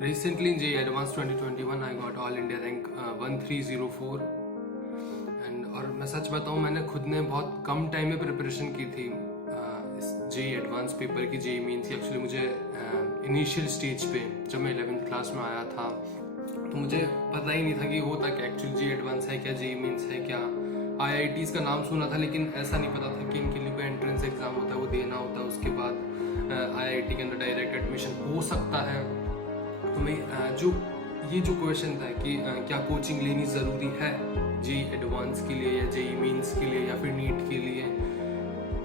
Recently in JEE Advanced 2021 I got All India rank 1304 और मैं सच बताऊं मैंने खुद ने बहुत कम टाइम में प्रिपरेशन की थी इस JEE एडवांस पेपर की। JEE मीन्स की एक्चुअली मुझे इनिशियल स्टेज पे जब मैं 11th क्लास में आया था तो मुझे पता ही नहीं था कि होता क्या एक्चुअली JEE एडवांस है क्या, JEE मीन्स है क्या। IITs का नाम सुना था लेकिन ऐसा नहीं पता था कि इनके लिए कोई एंट्रेंस एग्जाम होता है, वो देना होता है, उसके बाद IIT के अंदर डायरेक्ट एडमिशन हो सकता है। तो मैं जो क्वेश्चन था कि क्या कोचिंग लेनी ज़रूरी है JEE एडवांस के लिए या JEE मीन्स के लिए या फिर नीट के लिए,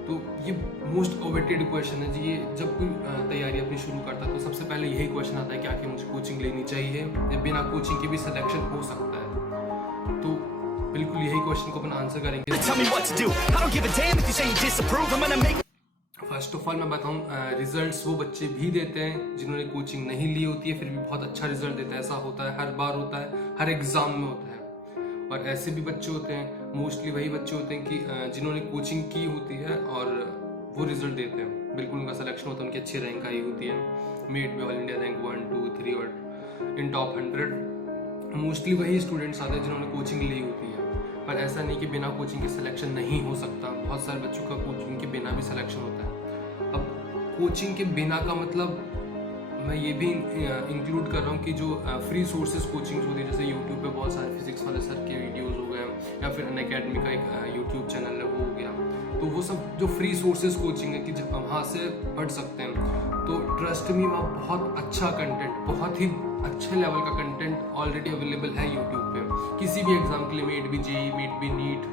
तो ये मोस्ट अवेटेड क्वेश्चन है जी। ये जब कोई तैयारी अपनी शुरू करता है तो सबसे पहले यही क्वेश्चन आता है कि आखिर मुझे कोचिंग लेनी चाहिए या बिना कोचिंग के भी सिलेक्शन हो सकता है। तो बिल्कुल यही क्वेश्चन को अपन आंसर करेंगे। फर्स्ट ऑफ ऑल मैं बताऊं, रिजल्ट्स वो बच्चे भी देते हैं जिन्होंने कोचिंग नहीं ली होती है, फिर भी बहुत अच्छा रिजल्ट देता है। ऐसा होता है, हर बार होता है, हर एग्जाम में होता है। और ऐसे भी बच्चे होते हैं, मोस्टली वही बच्चे होते हैं कि जिन्होंने कोचिंग की होती है और वो रिजल्ट देते हैं। बिल्कुल उनका सिलेक्शन होता है, उनकी अच्छी रैंक आई होती है, मेट भी ऑल इंडिया रैंक 1, 2, 3 और इन टॉप 100 मोस्टली वही स्टूडेंट्स आते हैं जिन्होंने कोचिंग ली होती है। पर ऐसा नहीं कि बिना कोचिंग के सिलेक्शन नहीं हो सकता, बहुत सारे बच्चों का कोचिंग के बिना भी सिलेक्शन होता है। अब कोचिंग के बिना का मतलब मैं ये भी इंक्लूड कर रहा हूँ कि जो फ्री सोर्सेज कोचिंग होती है, जैसे यूट्यूब पे बहुत सारे फिजिक्स वाले सर के वीडियोस हो गए या फिर अनअकैडमी का एक यूट्यूब चैनल है वो हो गया, तो वो सब जो फ्री सोर्सेज कोचिंग है कि जब हम वहाँ से पढ़ सकते हैं, तो ट्रस्ट मी वहाँ बहुत अच्छा कंटेंट, बहुत ही अच्छे लेवल का कंटेंट ऑलरेडी अवेलेबल है यूट्यूब पे। किसी भी एग्जाम के लिए, मेट भी JEE, मेट भी नीट,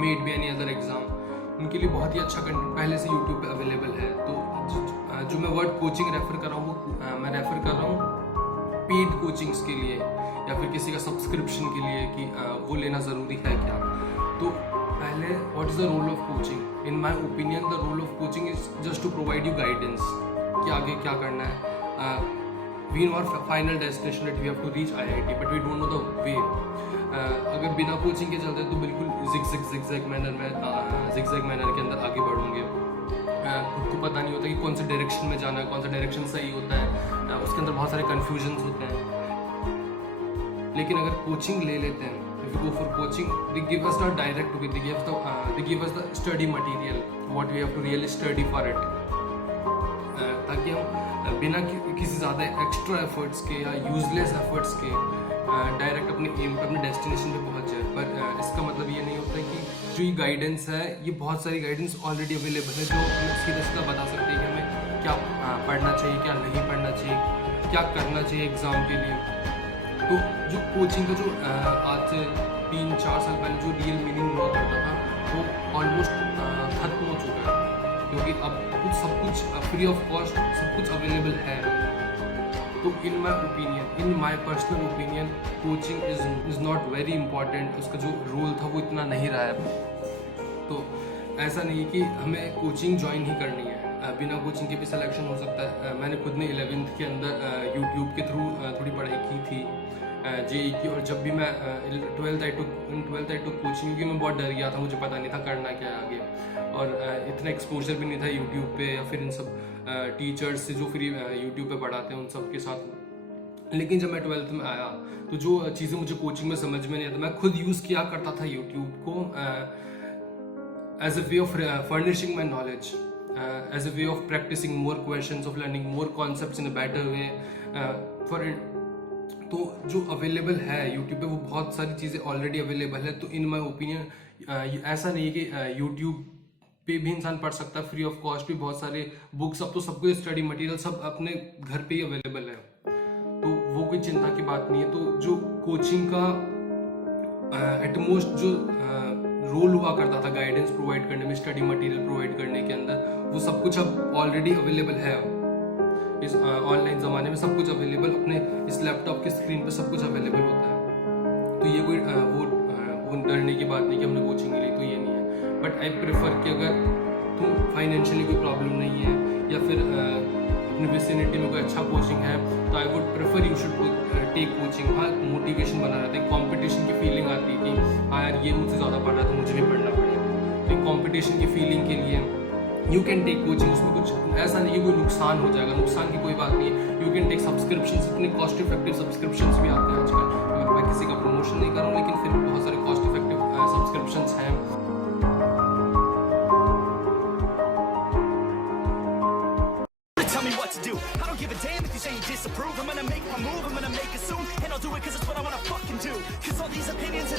मेट भी एनी अदर एग्जाम, उनके लिए बहुत ही अच्छा कंटेंट पहले से यूट्यूब पे अवेलेबल है। तो जो मैं वर्ड कोचिंग रेफर कर रहा हूँ वो मैं रेफर कर रहा हूँ पेड कोचिंग्स के लिए या फिर किसी का सब्सक्रिप्शन के लिए कि वो लेना ज़रूरी है क्या। तो पहले what is the role of coaching? In my opinion the role of coaching is just to provide you guidance कि आगे क्या करना है। We know our final destination that we have to reach IIT but we don't know the way. अगर बिना coaching के चलते तो बिल्कुल जिगजैग मैनर के अंदर आगे बढ़ोगे। खुद को पता नहीं होता कि कौन से डायरेक्शन में जाना है, कौन सा डायरेक्शन सही होता है, उसके अंदर बहुत सारे कन्फ्यूजन्स होते हैं। लेकिन अगर कोचिंग ले लेते हैं, if we go for coaching, they give us the direct way, they give us the study material, what we have to really study for it, ताकि हम बिना किसी ज़्यादा एक्स्ट्रा एफर्ट्स के या यूजलेस एफर्ट्स के डायरेक्ट अपने एम पर, अपने डेस्टिनेशन पे पहुंच जाए। पर इसका मतलब ये नहीं होता कि जो ये गाइडेंस है, ये बहुत सारी गाइडेंस ऑलरेडी अवेलेबल है जो हमें सीधा सीधा बता सकते हैं कि हमें क्या पढ़ना चाहिए, क्या नहीं पढ़ना चाहिए, क्या करना चाहिए एग्ज़ाम के लिए। तो जो कोचिंग का जो आज से 3-4 साल पहले जो रियल मीनिंग हुआ करता था वो ऑलमोस्ट खत्म हो चुका है, क्योंकि अब सब कुछ फ्री ऑफ कॉस्ट सब कुछ अवेलेबल है। तो in my personal opinion coaching is not very important. उसका जो रोल था वो इतना नहीं रहा है। तो ऐसा नहीं है कि हमें कोचिंग ज्वाइन ही करनी है, बिना कोचिंग के भी सिलेक्शन हो सकता है। मैंने खुद ने 11th के अंदर यूट्यूब के थ्रू थोड़ी पढ़ाई की थी JEE की, और जब भी मैं 12th आई टुक कोचिंग, क्योंकि मैं बहुत डर गया था, मुझे पता नहीं था करना क्या है आगे, और इतना एक्सपोजर भी नहीं था यूट्यूब पे या फिर इन सब टीचर्स से जो फ्री यूट्यूब पे पढ़ाते हैं उन सब के साथ। लेकिन जब मैं 12th में आया तो जो चीज़ें मुझे कोचिंग में समझ में नहीं आता, मैं खुद यूज़ किया करता था यूट्यूब को as a way of furnishing my knowledge, as a way of practising more questions, of learning more concepts in a better way for. तो जो अवेलेबल है यूट्यूब पे वो बहुत सारी चीज़ें ऑलरेडी अवेलेबल है। तो इन माय ओपिनियन ऐसा नहीं है कि यूट्यूब पे भी इंसान पढ़ सकता है फ्री ऑफ कॉस्ट भी। बहुत सारे बुक्स, अब तो सबको स्टडी मटेरियल सब अपने घर पे ही अवेलेबल है, तो वो कोई चिंता की बात नहीं है। तो जो कोचिंग का एटमोस्ट जो रोल हुआ करता था गाइडेंस प्रोवाइड करने में, स्टडी मटेरियल प्रोवाइड करने के अंदर, वो सब कुछ अब ऑलरेडी अवेलेबल है। इस ऑनलाइन ज़माने में सब कुछ अवेलेबल, अपने इस लैपटॉप की स्क्रीन पे सब कुछ अवेलेबल होता है। तो ये कोई वो डरने की बात नहीं कि हमने कोचिंग ली, तो ये नहीं है। बट आई प्रेफर कि अगर तुम फाइनेंशियली कोई प्रॉब्लम नहीं है या फिर अपनी विसिनिटी में कोई अच्छा कोचिंग है, तो I would prefer you should take coaching. हाँ, मोटिवेशन बना रहता है, कॉम्पिटिशन की फीलिंग आती है कि हाँ यार ये मुझसे ज़्यादा पढ़ रहा है तो मुझे भी पढ़ना पड़ेगा। तो कॉम्पिटिशन की फीलिंग के लिए यू कैन टेक कोचिंग। उसमें कुछ ऐसा नहीं है कोई नुकसान हो जाएगा, नुकसान की कोई बात नहीं है, क्योंकि कैन टेक सब्सक्रिप्शन, इतने कॉस्ट इफेक्टिव सब्सक्रिप्शन भी आते हैं आजकल। मैं किसी का प्रमोशन नहीं कर रहा हूँ, लेकिन फिर भी बहुत सारे कॉस्ट इफेक्टिव सब्सक्रिप्शन हैं। Tell me what to do. I don't give a damn if you say you disapprove. I'm gonna make my move, I'm gonna make it soon, and I'll do it 'cause it's what I wanna fucking do. 'Cause all these opinions